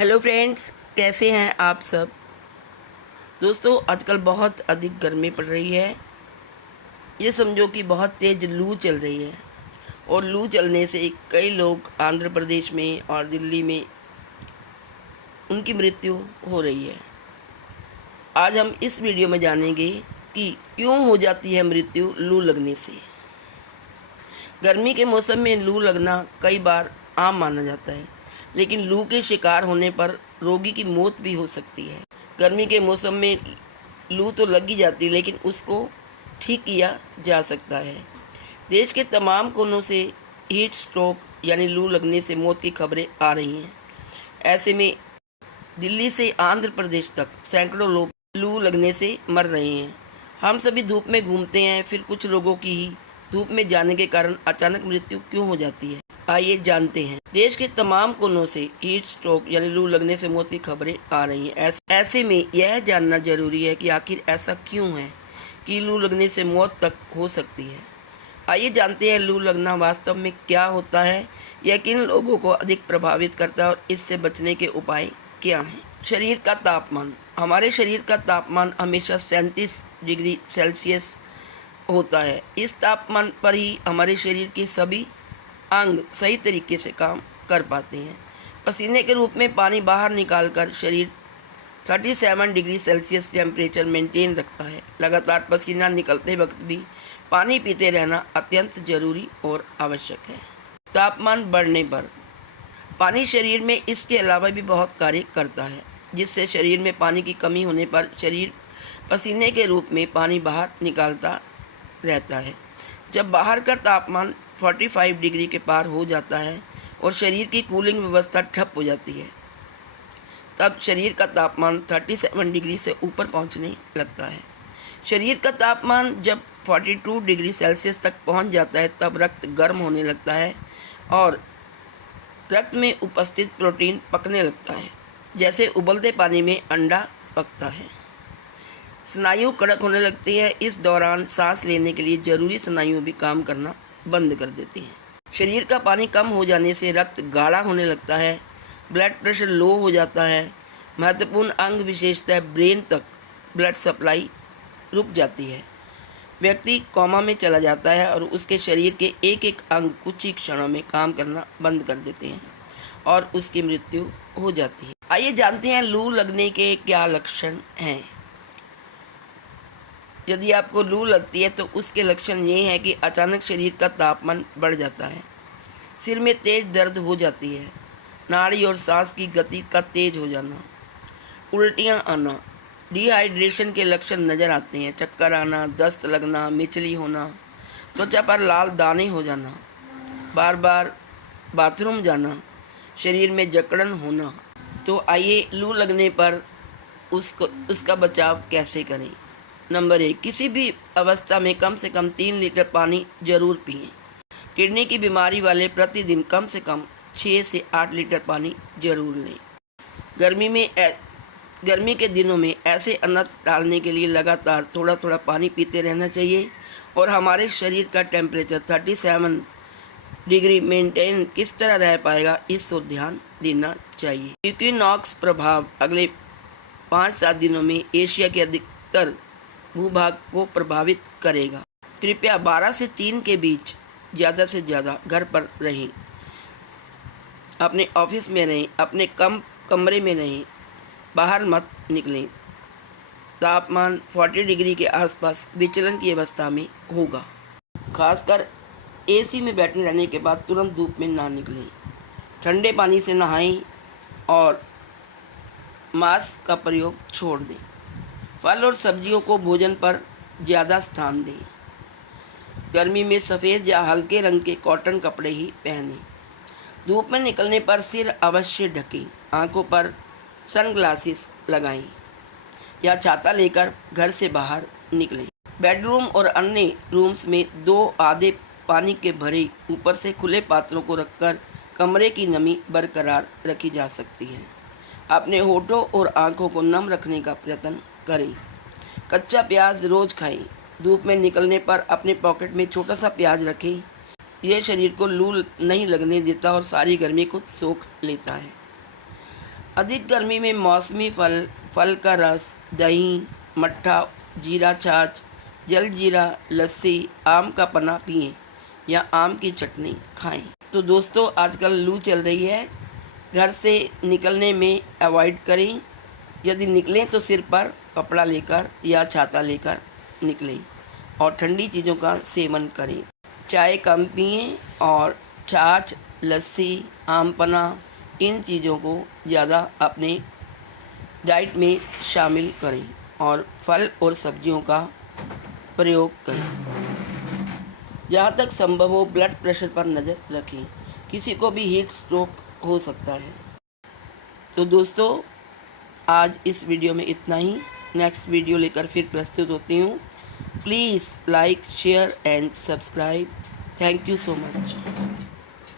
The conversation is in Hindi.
हेलो फ्रेंड्स, कैसे हैं आप सब। दोस्तों, आजकल बहुत अधिक गर्मी पड़ रही है। ये समझो कि बहुत तेज़ लू चल रही है और लू चलने से कई लोग आंध्र प्रदेश में और दिल्ली में उनकी मृत्यु हो रही है। आज हम इस वीडियो में जानेंगे कि क्यों हो जाती है मृत्यु लू लगने से। गर्मी के मौसम में लू लगना कई बार आम माना जाता है, लेकिन लू के शिकार होने पर रोगी की मौत भी हो सकती है। गर्मी के मौसम में लू तो लग ही जाती है, लेकिन उसको ठीक किया जा सकता है। देश के तमाम कोनों से हीट स्ट्रोक यानी लू लगने से मौत की खबरें आ रही हैं। ऐसे में दिल्ली से आंध्र प्रदेश तक सैकड़ों लोग लू लगने से मर रहे हैं। हम सभी धूप में घूमते हैं, फिर कुछ लोगों की ही धूप में जाने के कारण अचानक मृत्यु क्यों हो जाती है, आइए जानते हैं। देश के तमाम कोनों से हीट स्ट्रोक यानी लू लगने से मौत की खबरें आ रही हैं। ऐसे में यह जानना जरूरी है कि आखिर ऐसा क्यों है कि लू लगने से मौत तक हो सकती है। आइए जानते हैं लू लगना वास्तव में क्या होता है, यह किन लोगों को अधिक प्रभावित करता है और इससे बचने के उपाय क्या हैं। शरीर का तापमान। हमारे शरीर का तापमान हमेशा 37 डिग्री सेल्सियस होता है। इस तापमान पर ही हमारे शरीर के सभी अंग सही तरीके से काम कर पाते हैं। पसीने के रूप में पानी बाहर निकालकर शरीर 37 डिग्री सेल्सियस टेम्परेचर मेंटेन रखता है। लगातार पसीना निकलते वक्त भी पानी पीते रहना अत्यंत जरूरी और आवश्यक है। तापमान बढ़ने पर पानी शरीर में इसके अलावा भी बहुत कार्य करता है, जिससे शरीर में पानी की कमी होने पर शरीर पसीने के रूप में पानी बाहर निकालता रहता है। जब बाहर का तापमान 45 डिग्री के पार हो जाता है और शरीर की कूलिंग व्यवस्था ठप हो जाती है, तब शरीर का तापमान 37 डिग्री से ऊपर पहुंचने लगता है। शरीर का तापमान जब 42 डिग्री सेल्सियस तक पहुंच जाता है, तब रक्त गर्म होने लगता है और रक्त में उपस्थित प्रोटीन पकने लगता है, जैसे उबलते पानी में अंडा पकता है। स्नायु कड़क होने लगती है। इस दौरान सांस लेने के लिए जरूरी स्नायु भी काम करना बंद कर देती हैं। शरीर का पानी कम हो जाने से रक्त गाढ़ा होने लगता है, ब्लड प्रेशर लो हो जाता है। महत्वपूर्ण अंग विशेषतः ब्रेन तक ब्लड सप्लाई रुक जाती है। व्यक्ति कोमा में चला जाता है और उसके शरीर के एक एक अंग कुछ ही क्षणों में काम करना बंद कर देते हैं और उसकी मृत्यु हो जाती है। आइए जानते हैं लू लगने के क्या लक्षण हैं। यदि आपको लू लगती है तो उसके लक्षण ये हैं कि अचानक शरीर का तापमान बढ़ जाता है, सिर में तेज दर्द हो जाती है, नाड़ी और सांस की गति का तेज हो जाना, उल्टियाँ आना, डिहाइड्रेशन के लक्षण नज़र आते हैं, चक्कर आना, दस्त लगना, मिचली होना, त्वचा पर लाल दाने हो जाना, बार बार बाथरूम जाना, शरीर में जकड़न होना। तो आइए लू लगने पर उसका बचाव कैसे करें। नंबर 1, किसी भी अवस्था में कम से कम 3 लीटर पानी जरूर पिएं। किडनी की बीमारी वाले प्रतिदिन कम से कम 6 से 8 लीटर पानी जरूर लें। गर्मी के दिनों में ऐसे अनर्थ टालने के लिए लगातार थोड़ा थोड़ा पानी पीते रहना चाहिए और हमारे शरीर का टेम्परेचर 37 डिग्री मेंटेन किस तरह रह पाएगा, इस ओर ध्यान देना चाहिए। इक्विनॉक्स प्रभाव अगले 5-7 दिनों में एशिया के अधिकतर भूभाग को प्रभावित करेगा। कृपया 12 से 3 के बीच ज़्यादा से ज़्यादा घर पर रहें, अपने ऑफिस में रहें, अपने कमरे में रहें, बाहर मत निकलें। तापमान 40 डिग्री के आसपास विचलन की अवस्था में होगा। खासकर एसी में बैठे रहने के बाद तुरंत धूप में ना निकलें। ठंडे पानी से नहाएं और मास्क का प्रयोग छोड़ दें। फल और सब्जियों को भोजन पर ज़्यादा स्थान दें। गर्मी में सफ़ेद या हल्के रंग के कॉटन कपड़े ही पहनें। धूप में निकलने पर सिर अवश्य ढकें। आंखों पर सनग्लासेस लगाएं या छाता लेकर घर से बाहर निकलें। बेडरूम और अन्य रूम्स में 2 आधे पानी के भरे ऊपर से खुले पात्रों को रखकर कमरे की नमी बरकरार रखी जा सकती है। अपने होठों और आंखों को नम रखने का प्रयत्न करें। कच्चा प्याज रोज़ खाएं। धूप में निकलने पर अपने पॉकेट में छोटा सा प्याज रखें। यह शरीर को लू नहीं लगने देता और सारी गर्मी को सोख लेता है। अधिक गर्मी में मौसमी फल, फल का रस, दही, मट्ठा, जीरा छाछ, जलजीरा, लस्सी, आम का पन्ना पिएं या आम की चटनी खाएं। तो दोस्तों, आजकल लू चल रही है, घर से निकलने में अवॉइड करें। यदि निकलें तो सिर पर कपड़ा लेकर या छाता लेकर निकलें और ठंडी चीज़ों का सेवन करें। चाय कम पिएं और छाछ, लस्सी, आम पन्ना, इन चीज़ों को ज़्यादा अपने डाइट में शामिल करें और फल और सब्जियों का प्रयोग करें। जहाँ तक संभव हो ब्लड प्रेशर पर नज़र रखें, किसी को भी हीट स्ट्रोक हो सकता है। तो दोस्तों, आज इस वीडियो में इतना ही। नेक्स्ट वीडियो लेकर फिर प्रस्तुत होती हूँ। Please like, share and subscribe. Thank you so much.